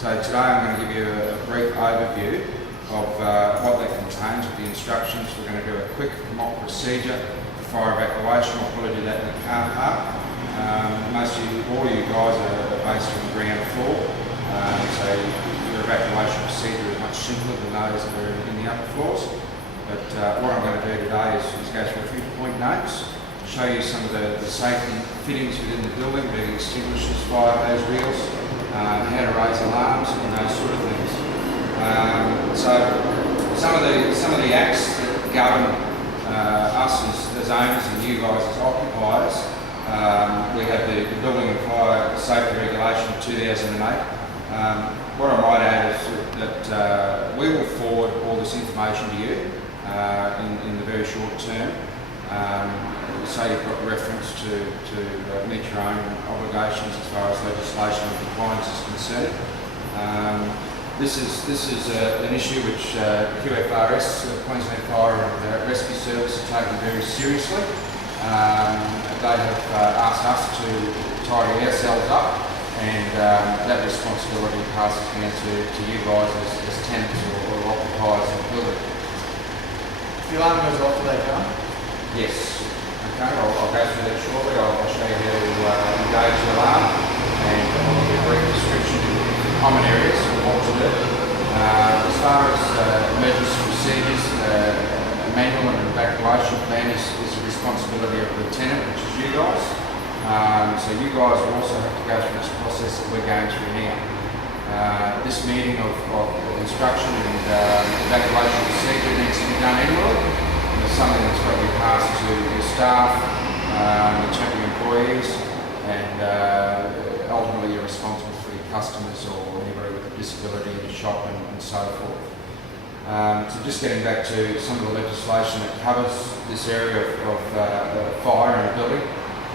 So today I'm going to give you a brief overview of what that contains with the instructions. We're going to do a quick mock procedure for fire evacuation. I'll probably do that in the car park. All you guys are based on the ground floor, so your evacuation procedure is much simpler than those that are in the upper floors. But what I'm going to do today is go through a few point notes, show you some of the safety fittings within the building, being extinguishers, fire hose reels, how to raise alarms and those sort of things. So some of the acts that govern us as owners and you guys as occupiers, we have the Building and Fire Safety Regulation of 2008. What I might add is that we will forward all this information to you in the very short term. So you've got reference to meet your own obligations as far as legislation and compliance is concerned. This is an issue which QFRS, Queensland Fire and Rescue Service, are taking very seriously. They have asked us to tidy ourselves up, and that responsibility passes down to you guys as tenants or occupiers in the building. The alarm goes off today, John? Yes. Okay, I'll go through that shortly. I'll show you how to engage the alarm, and I'll give you a brief description of the common areas and what to do. As far as emergency procedures, a manual and evacuation plan is the responsibility of the tenant, which is you guys. So you guys will also have to go through this process that we're going through now. This meeting of instruction and evacuation procedure needs to be done annually. It's something that's got to be passed to your staff, your temporary employees, and ultimately you're responsible for your customers or anybody with a disability in your shop and so forth. So just getting back to some of the legislation that covers this area of fire in a building.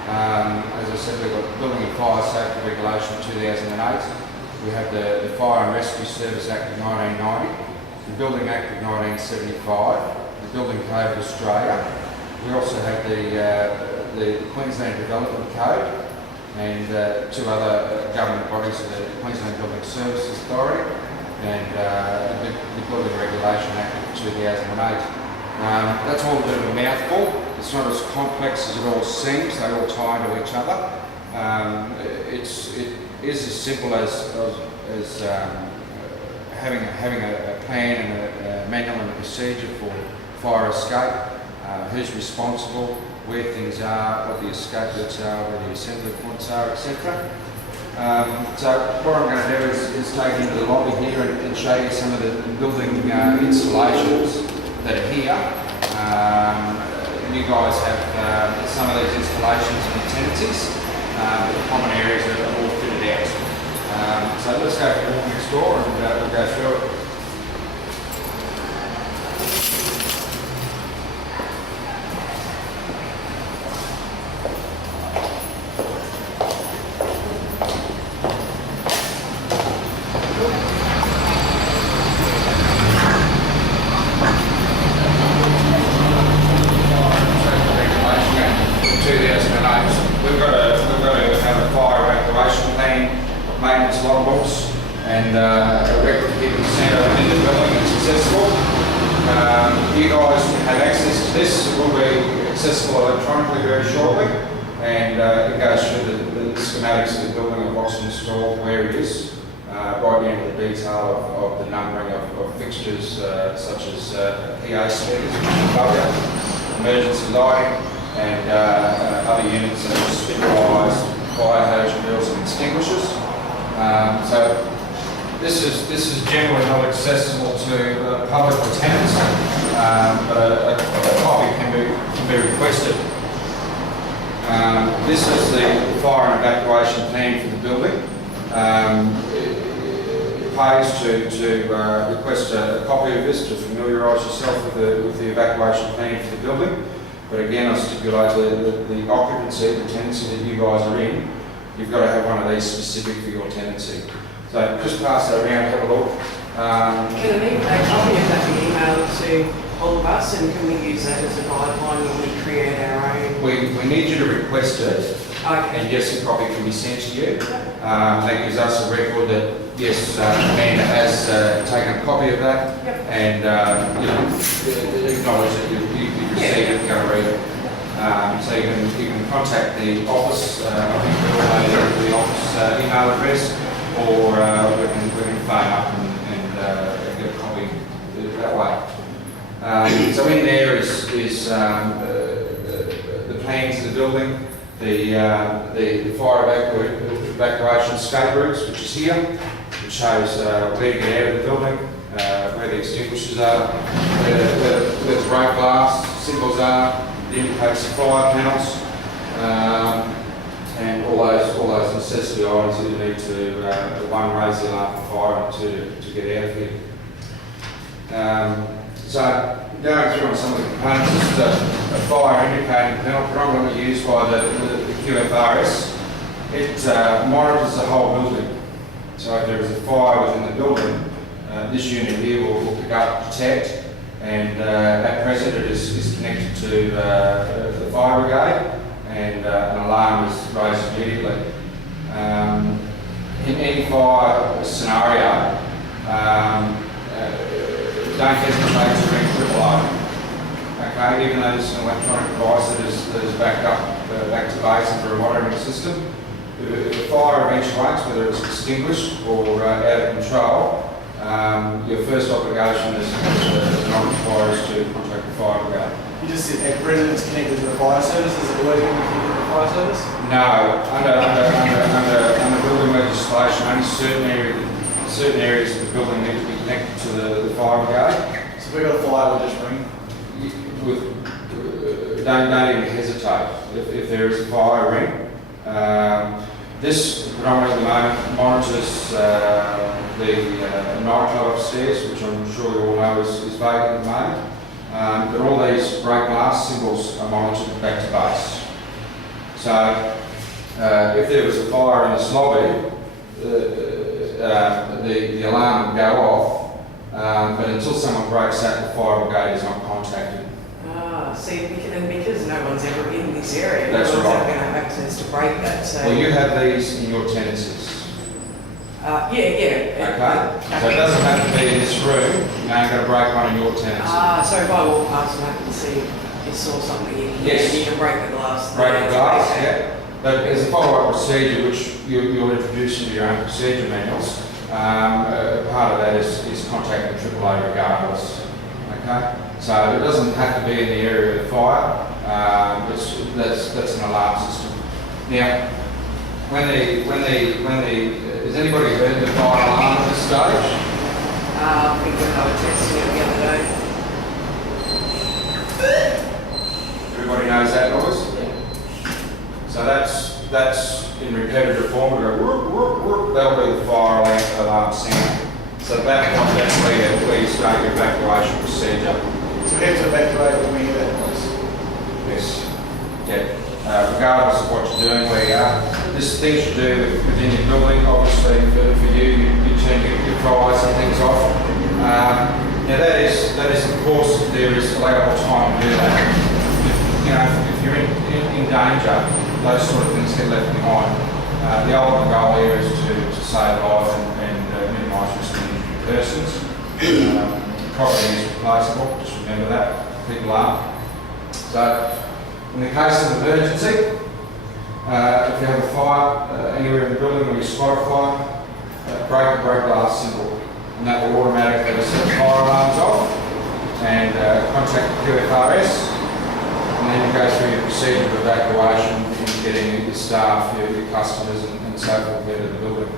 As I said, we've got the Building and Fire Safety Regulation of 2008. We have the Fire and Rescue Service Act of 1990, the Building Act of 1975, the Building Code of Australia. We also have the Queensland Development Code and two other government bodies, the Queensland Building Services Authority and the Building Regulation Act of 2008. That's all a bit of a mouthful. It's not as complex as it all seems. They all tie into each other. It is as simple as having a plan and a manual and a procedure for fire escape, who's responsible, where things are, what the escape routes are, where the assembly points are, etc. So what I'm going to do is take you into the lobby here and show you some of the building installations that are here. You guys have some of these installations in the tenancies, but the common areas are all fitted out. So let's go for a walk next door and we'll go through it. We've got to have a fire evacuation plan, maintenance logbooks, and a record keeping centre within the building that's accessible. You guys can have access to this. It will be accessible electronically very shortly, and it goes through the schematics of the building of what's installed, where it is, right down to the detail of the numbering of fixtures such as PA speakers, emergency lighting, and other units such as spitfires, fire hose reels and extinguishers. So this is generally not accessible to public or tenants, but a copy can be requested. This is the fire and evacuation plan for the building. It pays to request a copy of this to familiarise yourself with the evacuation plan for the building. But again, I stipulate the occupancy, the tenancy that you guys are in, you've got to have one of these specific for your tenancy. So just pass that around, have a look. Can I need a copy of that be emailed to to all of us, and can we use that as a guideline when we create our own? We need you to request it, Okay. and yes, a copy can be sent to you. That gives us a record that, yes, Amanda has taken a copy of that, Yep. and acknowledge that you've received it and go read it. So you can contact the office, I think we all know the office email address, or we can phone up and get a copy that way. So in there is the plans of the building, the fire evacuation escape routes, which is here, which shows where to get out of the building, where the extinguishers are, where the break glass symbols are, the indicates the fire panels, and all those necessity items that you need to one, raise the alarm for fire, and two, to get out of here. So going through on some of the components, this is a fire indicating panel predominantly used by the QFRS. It monitors the whole building. So if there is a fire within the building, this unit here will pick up, detect, and at present it is connected to the fire brigade, and an alarm is raised immediately. In any fire scenario, don't hesitate to ring AAA. Okay, even though it's an electronic device that is backed up, back to base and for a monitoring system, if a fire eventuates, whether it's extinguished or out of control, your first obligation as an occupier is to contact the fire brigade. You just said at present it's connected to the fire service. Is it always going to be connected to the fire service? No, under building legislation, only certain areas of the building need to be connected to the fire brigade. So if we've got a fire, we'll just ring. Don't even hesitate. If there is a fire, ring. This predominantly monitors the nightclub upstairs, which I'm sure you all know is vacant at the moment. But all these break glass symbols are monitored back to base. So if there was a fire in this lobby, the alarm would go off, but until someone breaks that, the fire brigade is not contacted. See, because no one's ever in this area, That's no one's right. ever going to have access to break that. So, Well, you have these in your tenancies. yeah. Okay? So it doesn't have to be in this room. You ain't got to break one in your tenancy. So if I walk past and I can see you saw something in here, Yes. you can break the glass. Break the glass, Okay. yeah. But as a follow-up procedure, which you'll introduce into your own procedure manuals, part of that is contacting AAA regardless. Okay? So it doesn't have to be in the area of the fire. That's an alarm system. Now, has anybody heard the fire alarm at this stage? I think when I was testing it the other day. Everybody knows that noise? So that's in repetitive form. We go whoop, whoop, whoop. That'll be the fire alarm sound. So that's where you start your evacuation procedure. So we have to evacuate when we hear that noise. Yes. Yeah. Regardless of what you're doing, where you are. There's things you do within your building. Obviously, for you, you turn your fires and things off. Now that is of course there is allowable time to do that. If you're in danger, those sort of things get left behind. The ultimate goal here is to save lives and minimise risk to injured persons. Property is replaceable, just remember that, people aren't. So, in the case of emergency, if you have a fire anywhere in the building where you spot a fire, break the break glass symbol, and that will automatically set the fire alarms off, and contact the QFRS, and then you go through your procedure of evacuation and getting your staff, your customers, and so forth out of the building.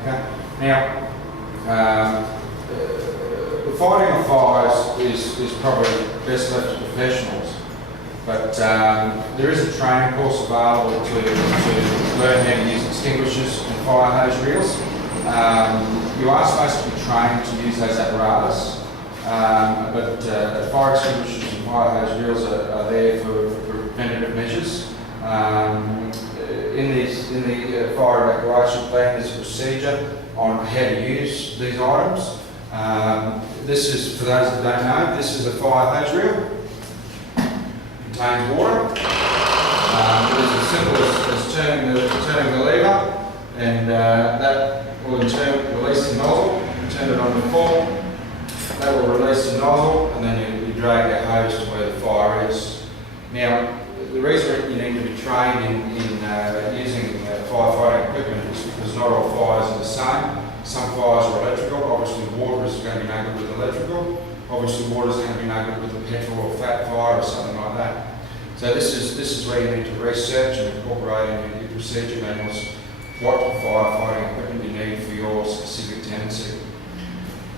Okay. Now, the fighting of fires is probably best left to professionals, but there is a training course available to learn how to use extinguishers and fire hose reels. You are supposed to be trained to use those apparatus, but fire extinguishers and fire hose reels are there for preventative measures. In the fire evacuation plan, there's a procedure on how to use these items. this is, for those that don't know, this is a fire hose reel. Contains water. It is as simple as turning the lever, and that will in turn release the nozzle. Turn it on the full. That will release the nozzle, and then you drag that hose to where the fire is. Now, the reason you need to be trained in using firefighting equipment is because not all fires are the same. Some fires are electrical. Obviously, water is going to be no good with electrical. Obviously, water is going to be no good with a petrol or fat fire or something like that. So this is where you need to research and incorporate into your procedure manuals what firefighting equipment you need for your specific tenancy.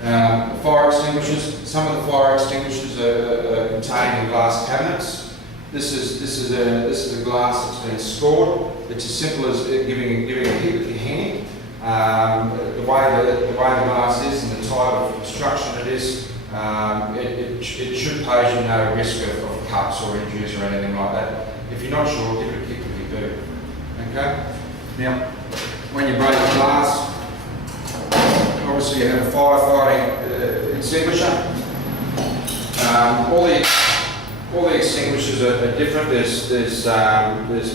Fire extinguishers. Some of the fire extinguishers are contained in glass cabinets. This is a glass that's been scored. It's as simple as giving a hit with your hand. The way the glass is and the type of construction it is, it should pose you no risk of cuts or injuries or anything like that. If you're not sure, give it a kick with your boot. Okay. Now, when you break the glass, obviously you have a firefighting extinguisher. All the extinguishers are different. There's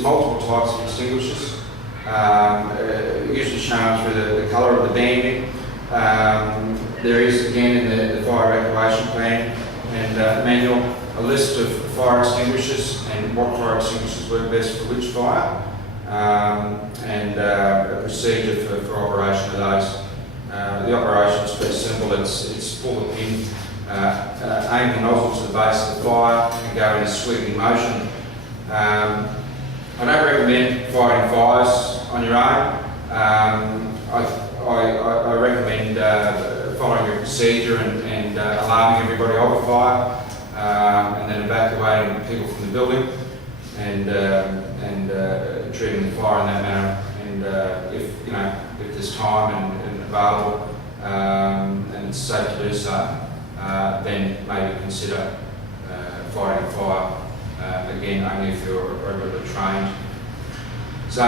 multiple types of extinguishers. Usually shown through the colour of the banding. There is again in the fire evacuation plan and manual a list of fire extinguishers and what fire extinguishers work best for which fire, and a procedure for operation of those. The operation is pretty simple. It's pull the pin, aim the nozzle to the base of the fire, and go in a sweeping motion. I don't recommend fighting fires on your own. I recommend following a procedure and alarming everybody of a fire, and then evacuating people from the building and treating the fire in that manner. And if there's time and available and it's safe to do so, then maybe consider fighting a fire. Again, only if you're regularly trained. So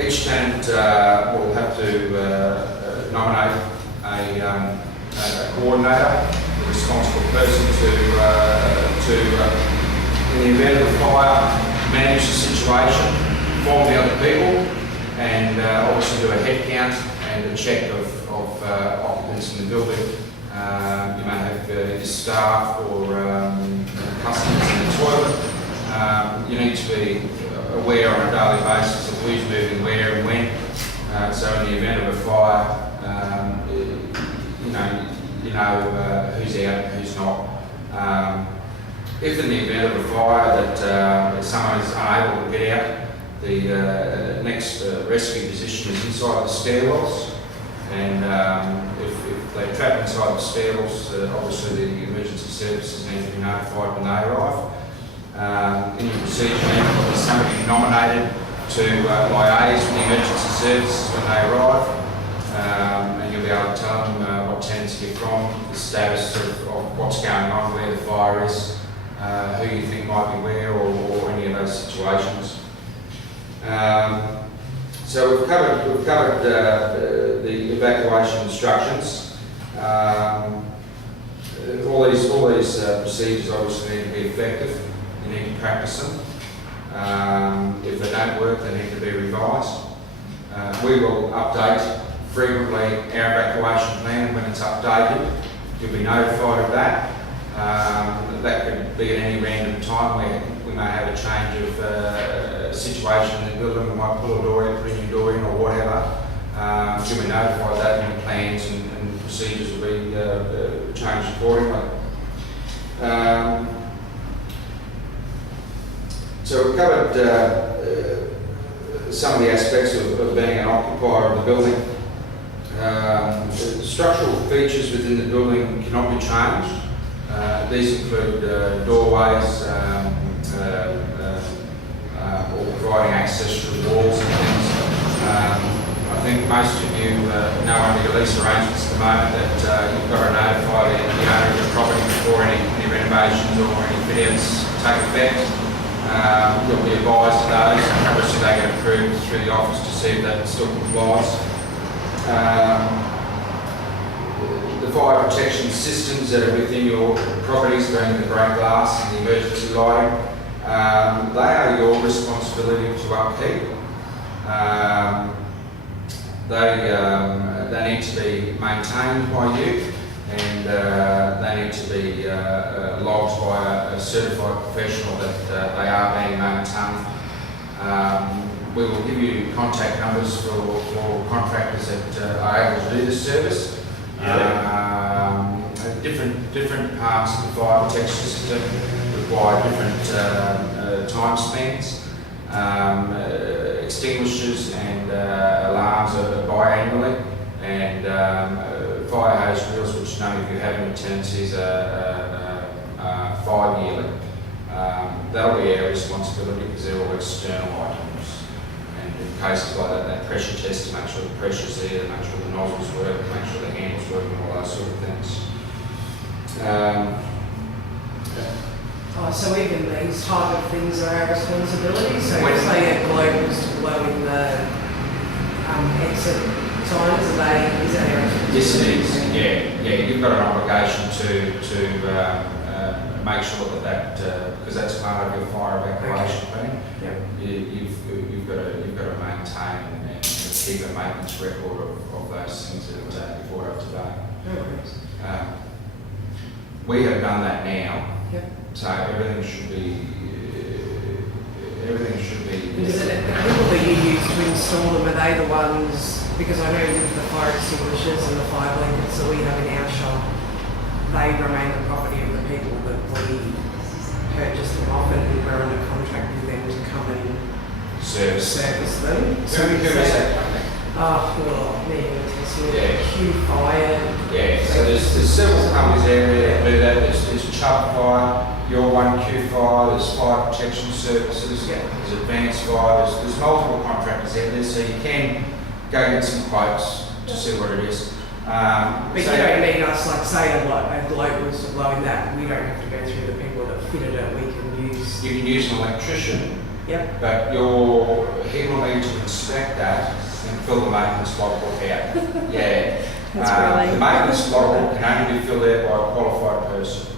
each tenant will have to nominate a coordinator, the responsible person to in the event of a fire, manage the situation, inform the other people, and obviously do a head count and a check of occupants in the building. You may have your staff or customers in the toilet. You need to be aware on a daily basis of who's moving where and when. So in the event of a fire, you know who's out and who's not. If in the event of a fire that someone is unable to get out, the next rescue position is inside the stairwells, and if they're trapped inside the stairwells, obviously the emergency services need to be notified when they arrive. In your procedure manual, there's somebody nominated to liaise with the emergency services when they arrive, and you'll be able to tell them what tenants you're from, the status of what's going on, where the fire is, who you think might be where, or any of those situations. So we've covered the evacuation instructions. All these procedures obviously need to be effective. You need to practice them. If they don't work, they need to be revised. We will update frequently our evacuation plan when it's updated. You'll be notified of that. That could be at any random time where we may have a change of situation in the building. We might pull a door in, put a new door in, or whatever. You'll be notified of that, and plans and procedures will be changed accordingly. So we've covered some of the aspects of being an occupier of the building. Structural features within the building cannot be changed. These include doorways, or providing access through walls and things. I think most of you know under your lease arrangements at the moment that you've got to notify the owner of the property before any renovations or any fit-outs take effect. You'll be advised of those, and obviously they get approved through the office to see if that still complies. the fire protection systems that are within your properties, being the break glass and the emergency lighting, they are your responsibility to upkeep. They need to be maintained by you, and they need to be logged by a certified professional that they are being maintained. We will give you contact numbers for contractors that are able to do this service. Different parts of the fire protection system require different time spans. Extinguishers and alarms are biannually, and fire hose drills, which none of you have in tenancies, are 5-yearly. That'll be our responsibility because they're all external items. And in cases like that pressure test to make sure the pressure's there, to make sure the nozzles work, to make sure the handles work, and all those sort of things. So even these type of things are our responsibility. So if say a globe was to blow in the exit signs, is that our responsibility? Yes, it is. Yeah. You've got an obligation to make sure that because that's part of your fire evacuation plan. Yep. You've got to maintain and keep a maintenance record of those things that before up to date. No worries. We have done that now. Yep. So everything should be. Is it the people that you use to install them, are they the ones, because I know with the fire extinguishers and the fire blankets that we have in our shop, they remain the property of the people that we purchase them off, and we're under contract with them to come and service them. Who is that company? Q-Fire. Yeah, so there's several companies there that do that. There's Chubb Fire, Your One Q-Fire, there's Fire Protection Services, there's Advanced Fire, there's multiple contractors out there, so you can go get some quotes to see what it is. But you don't need us, like say a globe was to blow in that, we don't have to go through the people that fitted it, we can use... You can use an electrician, but he will need to inspect that and fill the maintenance logbook out. The maintenance logbook can only be filled out by a qualified person,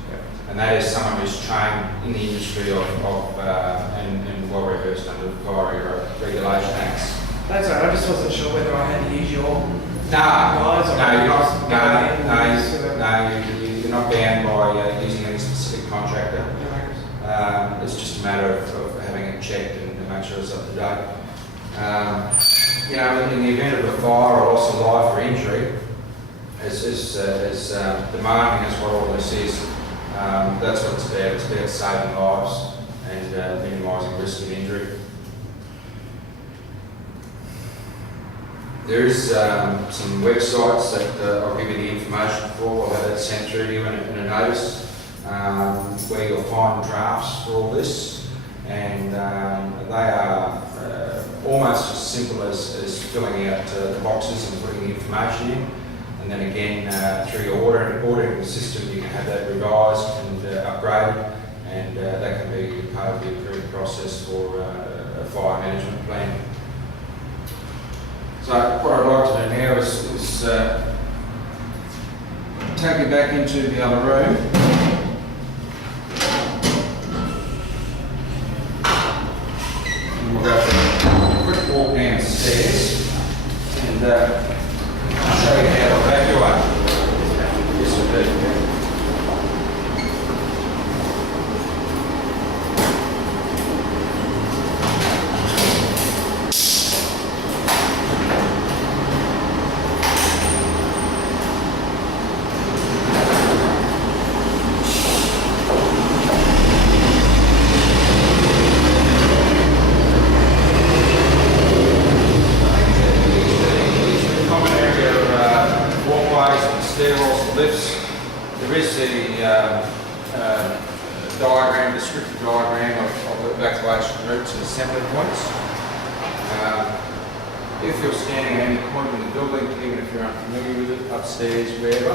and that is someone who's trained in the industry and well rehearsed under fire regulation acts. That's right, I just wasn't sure whether I had to use your No, you're not bound by using any specific contractor. It's just a matter of having it checked and make sure it's up to date. In the event of a fire or loss of life or injury, as demanding as what all this is, that's what it's about. It's about saving lives and minimising risk of injury. There is some websites that I'll give you the information for. I'll have that sent through to you in a notice where you'll find drafts for all this, and they are almost as simple as filling out the boxes and putting the information in, and then again through your ordering system you can have that revised and upgraded, and that can be part of the approved process for a fire management plan. So what I'd like to do now is take you back into the other room. And we'll go for a quick walk downstairs and I'll show you how to evacuate. Yes, I do. Descriptive diagram of the evacuation routes and assembly points. If you're standing at any point in the building, even if you're unfamiliar with it, upstairs, wherever,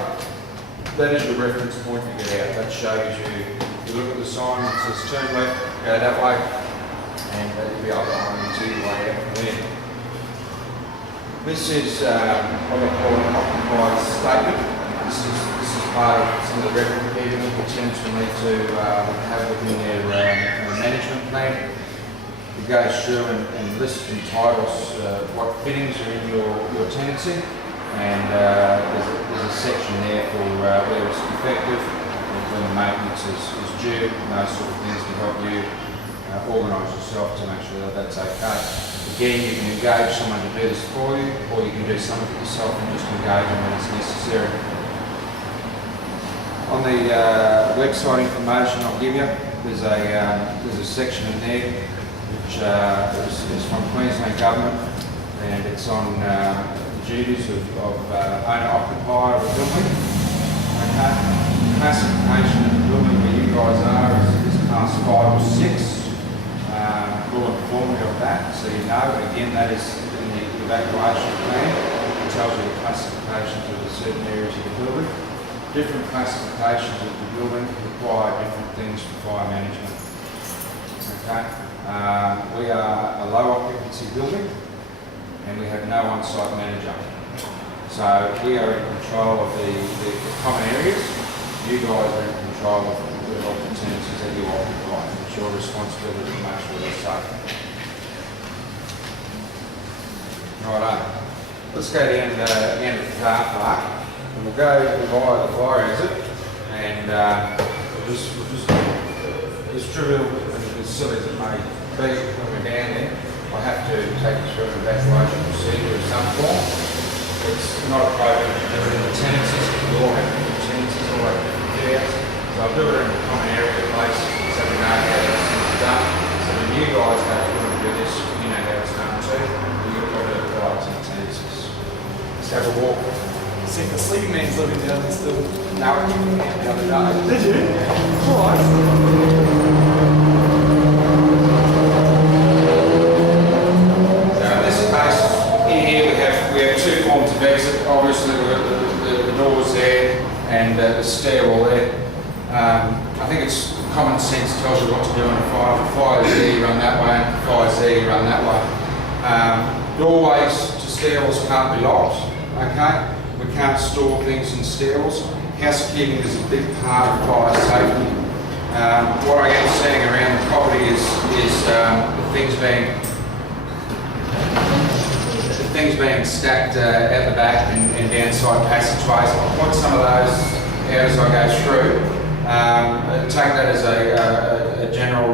that is your reference point to get out. That shows you, you look at the sign, it says turn left, go that way, and you'll be able to see your way out from there. This is what I call an occupied statement. This is part of some of the record keeping the tenants will need to have within their management plan. It goes through and lists and titles what fittings are in your tenancy, and there's a section there for whether it's defective, when the maintenance is due, and those sort of things to help you organise yourself to make sure that that's okay. Again, you can engage someone to do this for you, or you can do some of it yourself and just engage them when it's necessary. On the website information I'll give you, there's a section in there which is from Queensland Government, and it's on the duties of owner-occupier of a building. Okay. Classification of the building where you guys are is class 5 or 6. We'll inform you of that, so you know. Again, that is in the evacuation plan. It tells you the classifications of the certain areas of the building. Different classifications of the building require different things for fire management. Okay. We are a low occupancy building, and we have no on-site manager. So we are in control of the common areas. You guys are in control of the tenancies that you occupy. It's your responsibility to make sure they're safe. Righto. Let's go down to the end of the car park, and we'll go via the fire exit, and we'll just trivial and as silly as it may be when we're down there, I have to take you through an evacuation procedure of some form. It's not appropriate to do it in the tenancies, we all have different tenancies, all have different areas. So I'll do it in a common area place so we know how this is done. So when you guys go through and do this, you know how it's done too. You've got to apply it to the tenancies. Let's have a walk. See, the sleeping man's living down this little. No, we came out the other day. Did you? Alright. So in this case, here we have two forms of exit. Obviously, we've got the doors there and the stairwell there. I think it's common sense tells you what to do on a fire. If fire's there, you run that way, and if fire's there, you run that way. Doorways to stairwells can't be locked, okay? We can't store things in stairwells. Housekeeping is a big part of fire safety. What I am seeing around the property is the things being stacked at the back and downside passageways. I'll point some of those out as I go through. Take that as a general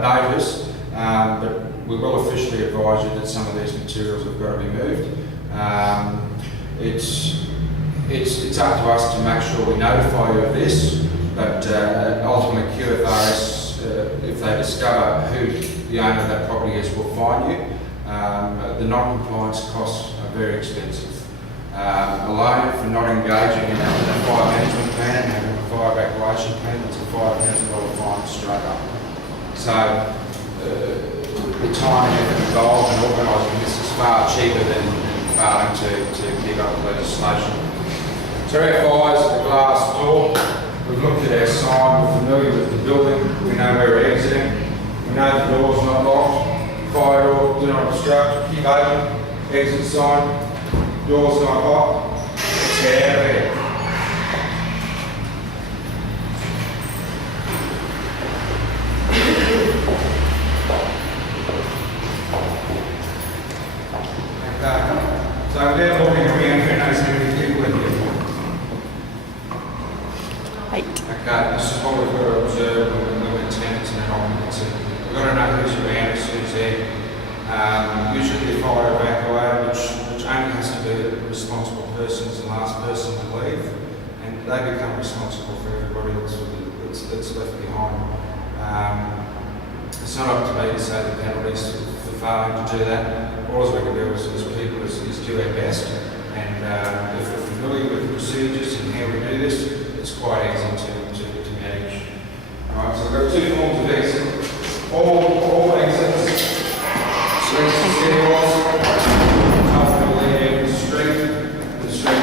notice, but we will officially advise you that some of these materials have got to be moved. It's up to us to make sure we notify you of this, but ultimately QFRS, if they discover who the owner of that property is, will fine you. The non-compliance costs are very expensive. Alone for not engaging in a fire management plan and having a fire evacuation plan, it's a $5,000 fine straight up. So the time and effort involved in organising this is far cheaper than failing to keep up with legislation. So our fires at the glass door, we've looked at our sign, we're familiar with the building, we know where we're exiting, we know the door's not locked, fire door, do not obstruct, keep open, exit sign, door's not locked, let's get out of there. Okay, so without looking around, who knows how many people in here? 8. Okay, this is what we've got to observe when we look at tenants and occupancy. We've got to know who's around us, who's there. Usually the fire evacuator, which only has to be the responsible person as the last person to leave, and they become responsible for everybody else that's left behind. It's not up to me to say the penalties for failing to do that. All we can do as people is do our best, and if we're familiar with the procedures and how we do this, it's quite easy to manage. Alright, so we've got two forms of exit. All exits, stairwells, comfortable area in the street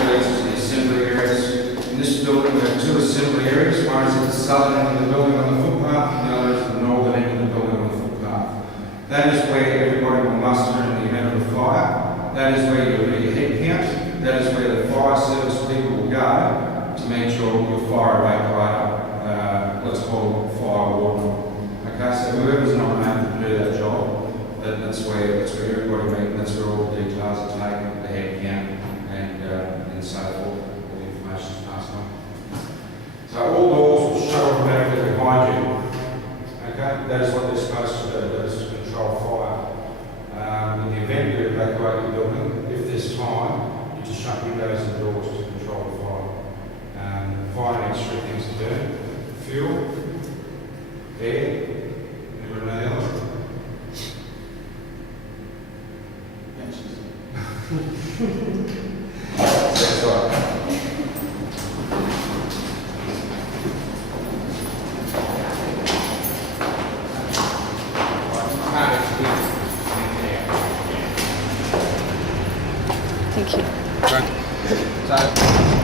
leads to the assembly areas. In this building we have two assembly areas. One is at the southern end of the building on the footpath, and the other is at the northern end of the building on the footpath. That is where everybody will muster in the event of a fire. That is where you'll do your head count. That is where the fire service people will go to to make sure your fire evacuator, let's call it fire warden. Okay, so whoever's nominated to do that job, that's where everybody meets, and that's where all the details are taken, the head count, and so forth. All the information is passed on. So all doors will shut automatically behind you. Okay, that is what they're supposed to do. That is to control fire. In the event you evacuate the building, if there's time, you just shut windows and doors to control the fire. Fire needs three things to burn: fuel, air, and anything else. That's right. Thank you. So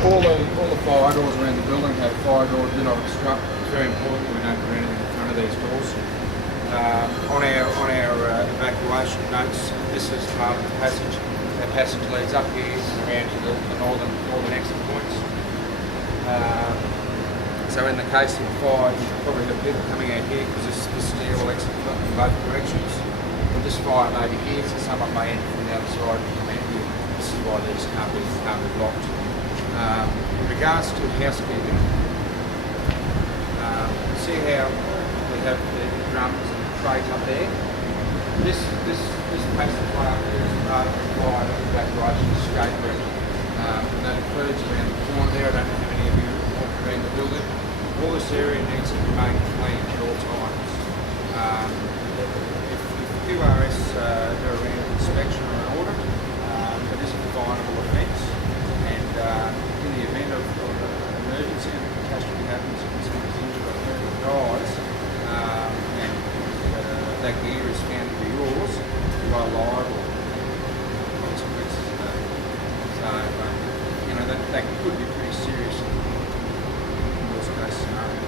all the fire doors around the building have fire doors, do not obstruct. It's very important that we don't put anything in front of these doors. On our evacuation notes, this is part of the passage. That passage leads up here and around to the northern exit points. So in the case of a fire, you probably have people coming out here because this stair will exit in both directions. But this fire may be here, so someone may enter from the other side and come out here. This is why these can't be blocked. In regards to housekeeping, see how we have the drums and trays up there? This passageway up here is part of the fire evacuation escape route. And that includes around the corner there. I don't know how many of you walk around the building. All this area needs to remain clean at all times. If QRS do a random inspection or an audit, it is a finable offence, and in the event of an emergency and a catastrophe happens and someone's injured or hurt or dies, and that gear is found to be yours, you are liable for consequences of that. So, that could be pretty serious in worst case scenario.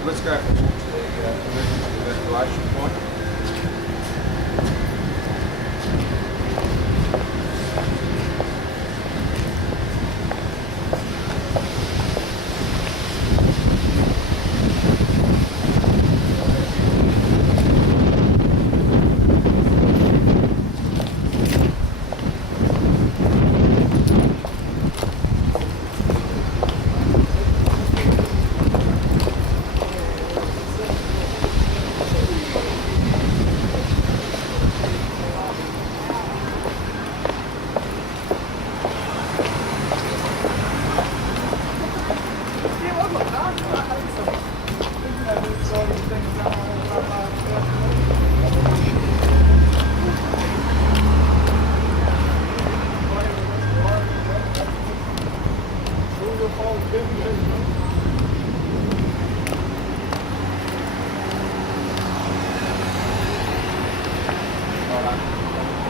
So let's go to the emergency evacuation point.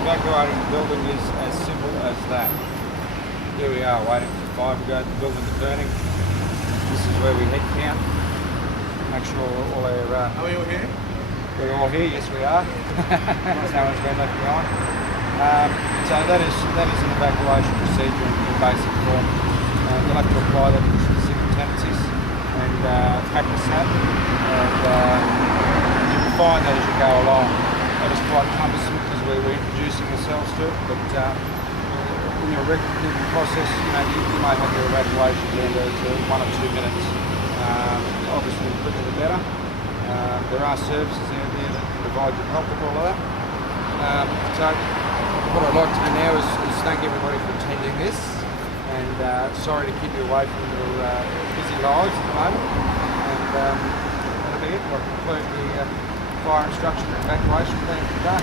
Evacuating the building is as simple as that. Here we are waiting for the fire brigade. The building's burning. This is where we head count. Make sure all our... Are we all here? We're all here, yes we are. No one's been left behind. So that is an evacuation procedure in basic form. You'll have to apply that to specific tenancies and practice that. And you can find that as you go along. That is quite cumbersome because we're introducing ourselves to it, but in your record-keeping process, you might have your evacuation down to 1 or 2 minutes. Obviously, the quicker the better. There are services out there that provide you help with all of that. So what I'd like to do now is thank everybody for attending this, and sorry to keep you away from your busy lives at the moment. And that'll be it. I'll conclude the fire instruction and evacuation plan for today.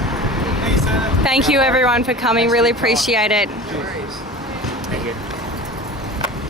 Thank you everyone for coming. Really appreciate it. Cheers. Thank you.